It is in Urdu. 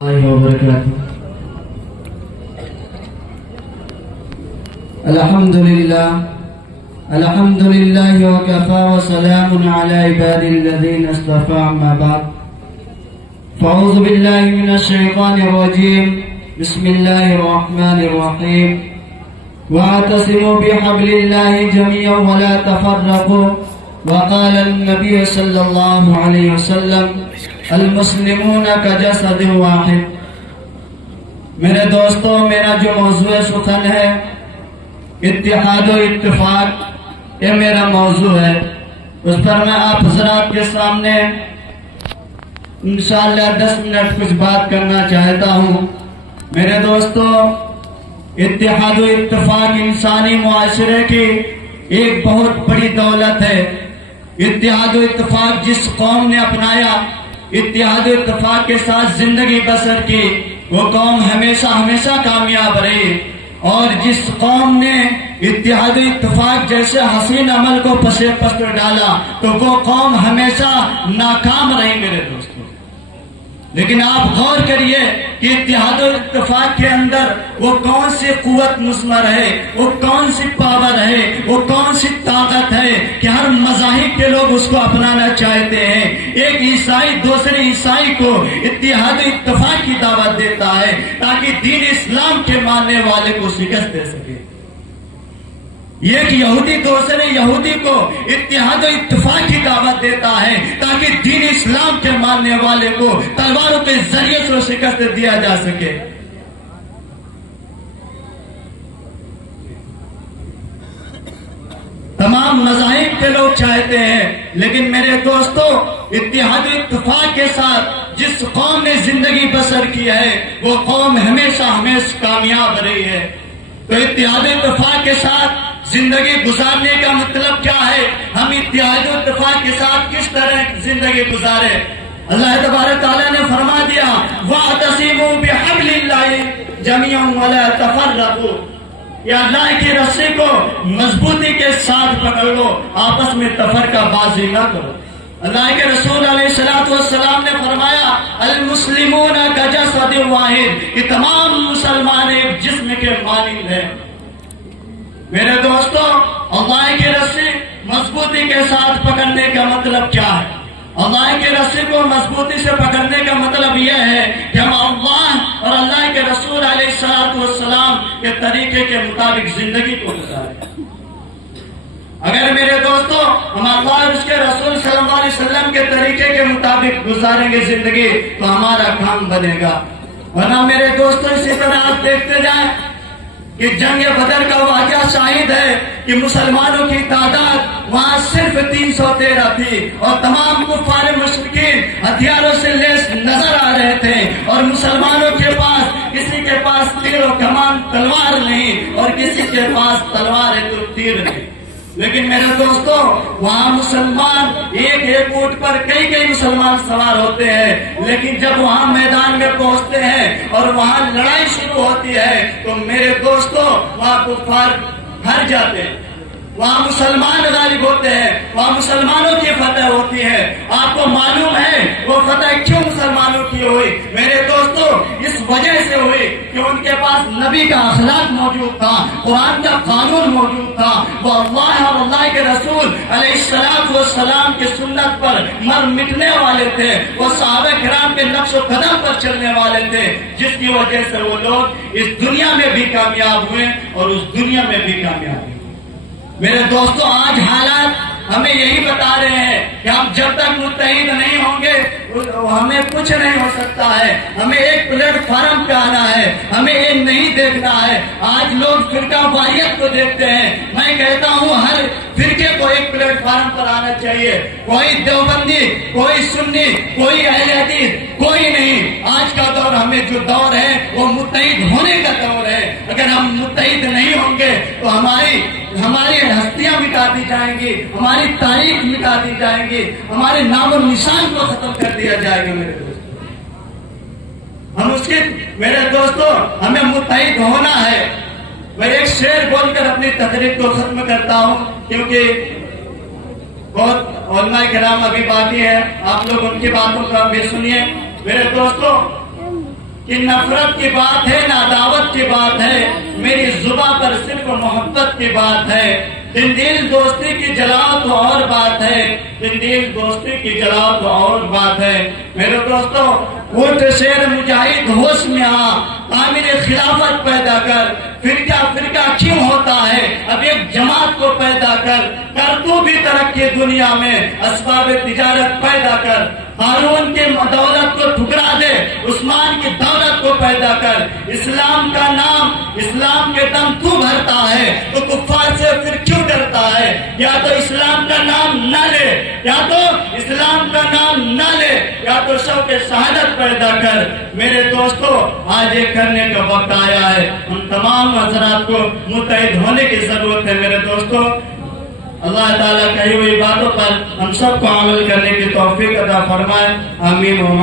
الحمد لله وكفى وسلام على عباد الذين اصطفى أما بعد فأعوذ بالله من الشيطان الرجيم بسم الله الرحمن الرحيم واعتصموا بحبل الله جميعا ولا تفرقوا وقال النبي صلى الله عليه وسلم المسلمون كجسد واحد. میرے دوستوں، میرا جو موضوع سخن ہے اتحاد و اتفاق، یہ میرا موضوع ہے. اس پر میں آپ حضرات کے سامنے انشاءاللہ 10 منٹ کچھ بات کرنا چاہتا ہوں. میرے دوستوں، اتحاد و اتفاق انسانی معاشرے کی ایک بہت بڑی دولت ہے. اتحاد و اتفاق جس قوم نے اپنایا، اتحاد و اتفاق کے ساتھ زندگی بسر کی، وہ قوم ہمیشہ ہمیشہ کامیاب رہی. اور جس قوم نے اتحاد و اتفاق جیسے حسین عمل کو پس پس ڈالا تو وہ قوم ہمیشہ ناکام رہی میرے دوستوں. لیکن آپ غور کریے کہ اتحاد و اتفاق کے اندر وہ کون سی قوت مثمر ہے، وہ کون سی پاور ہے، وہ کون سی طاقت ہے کہ ہر مذاہب کے لوگ اس کو اپنانا چاہتے ہیں. ایک عیسائی دوسرے عیسائی کو اتحاد و اتفاق کی دعوت دیتا ہے تاکہ دین اسلام کے ماننے والے کو شکست دے سکے. ایک یہودی دوسرے یہودی کو اتحاد و اتفاق کی دعوت دیتا ہے تاکہ دین اسلام کے ماننے والے کو تلواروں کے ذریعے سے شکست دیا جا سکے. تمام مذاہب کے لوگ چاہتے ہیں، لیکن میرے دوستو اتحاد و اتفاق کے ساتھ جس قوم نے زندگی بسر کی ہے وہ قوم ہمیشہ ہمیشہ کامیاب رہی ہے. تو اتحاد و اتفاق کے ساتھ زندگی گزارنے کا مطلب کیا ہے؟ ہم اتحاد و اتفاق کے ساتھ کس طرح زندگی گزارے؟ اللہ تبارک تعالیٰ نے فرما دیا وَاعْتَصِمُوا بِحَبْلِ اللَّهِ جَمِيعًا وَلَا تَفَرَّقُوا. یا اللہ کی رسی کو مضبوطی کے ساتھ پکڑ لو، آپس میں تفرقہ بازی نہ کرو. اللہ کے رسول علیہ السلام نے فرمایا المسلمون کجسد واحد، کہ تمام مسلمان ایک جسم کے مانند ہیں. میرے دوستو، اللہ کی رسی مضبوطی کے ساتھ پکڑنے کا مطلب کیا ہے؟ اللہ کی رسی کو مضبوطی سے پکڑنے کا مطلب یہ ہے کہ ہم اللہ اور اللہ کے رسول علیہ السلام کے طریقے کے مطابق زندگی کو گزاریں. اگر میرے دوستو ہم اللہ اور اس کے رسول صلی اللہ علیہ وسلم کے طریقے کے مطابق گزاریں گے زندگی تو ہمارا کام بنے گا. ورنہ میرے دوستو اسی طرح آپ دیکھتے جائیں کہ جنگ بدر کا واقعہ شاہد ہے کہ مسلمانوں کی تعداد وہاں صرف 313 تھی اور تمام کفار مشرکین ہتھیاروں سے لیس نظر آ رہے تھے، اور مسلمانوں کے پاس کسی کے پاس تیر و کمان تلوار نہیں اور کسی کے پاس تلوار ہے تو تیر نہیں. لیکن میرے دوستو وہاں مسلمان ایک اونٹ پر کئی مسلمان سوار ہوتے ہیں، لیکن جب وہاں میدان میں پہنچتے ہیں اور وہاں لڑائی شروع ہوتی ہے تو میرے دوستو وہاں کفار ہار جاتے ہیں، وہاں مسلمان غالب ہوتے ہیں، وہاں مسلمانوں کی فتح ہوتی ہے. آپ کو معلوم ہے وہ فتح کیوں مسلمانوں کی ہوئی؟ میرے دوستو اس وجہ سے ہوئی کہ ان کے پاس نبی کا اخلاق موجود تھا، قرآن کا قانون موجود تھا. وہ اللہ اور اللہ کے رسول علیہ السلام کی سنت پر مر مٹنے والے تھے، وہ صحابہ کرام کے نقش و قدم پر چلنے والے تھے، جس کی وجہ سے وہ لوگ اس دنیا میں بھی کامیاب ہوئے اور اس دنیا میں بھی کامیاب ہوئے. میرے دوستو آج حالات ہمیں یہی بتا رہے ہیں کہ ہم جب تک متحد نہیں ہوں گے ہمیں کچھ نہیں ہو سکتا ہے. ہمیں ایک پلیٹ فارم پہ آنا ہے، ہمیں یہ نہیں دیکھنا ہے. آج لوگ فرقہ واریت کو دیکھتے ہیں. میں کہتا ہوں ہر فرقے کو ایک پلیٹ فارم پر آنا چاہیے. کوئی دیوبندی، کوئی سنی، کوئی اہل حدیث، کوئی نہیں. آج کا دور ہمیں جو دور ہے وہ متحد ہونے کا دور ہے. اگر ہم متحد نہیں ہوں گے تو ہماری ہستیاں مٹا دی جائیں گی، ہماری تاریخ مٹا دی جائیں گی، ہمارے نام و نشان کو ختم کر دیا جائے گا. میرے دوستو ہم میرے دوستو ہمیں متحد ہونا ہے. میں ایک شعر بول کر اپنی تقریر کو ختم کرتا ہوں کیونکہ بہت علماء کرام ابھی باقی ہے، آپ لوگ ان کی باتوں کو بھی سنیے. میرے دوستو کہ نفرت کی بات ہے، نہ عداوت کی بات ہے، میری زبان پر صرف محبت کی بات ہے۔ دن دل دوستی کی جلا تو اور بات ہے، دن دل دوستی کی جلا تو اور بات ہے۔ میرے دوستو، اٹھ شیر مجاہد ہوش میں آ، تعمیر خلافت پیدا کر۔ فرقہ کیوں ہوتا ہے؟ اب ایک جماعت کو پیدا کر تو بھی ترقی دنیا میں، اسباب تجارت پیدا کر۔ ہارون کے دولت کو ٹھکرا دے، عثمان کی دولت کو پیدا کر۔ اسلام کا نام، اسلام کے دم تو بھرتا ہے تو کفار سے پھر کیوں ڈرتا ہے؟ یا تو اسلام کا نام نہ لے، یا تو اسلام کا نام نہ لے، یا تو شوق شہادت پیدا کر۔ میرے دوستو، آج یہ کرنے کا وقت آیا ہے، ان تمام حضرات کو متحد ہونے کی ضرورت ہے۔ میرے دوستو، اللہ تعالیٰ کہی ہوئی باتوں پر ہم سب کو عمل کرنے کی توفیق عطا فرمائے، آمین۔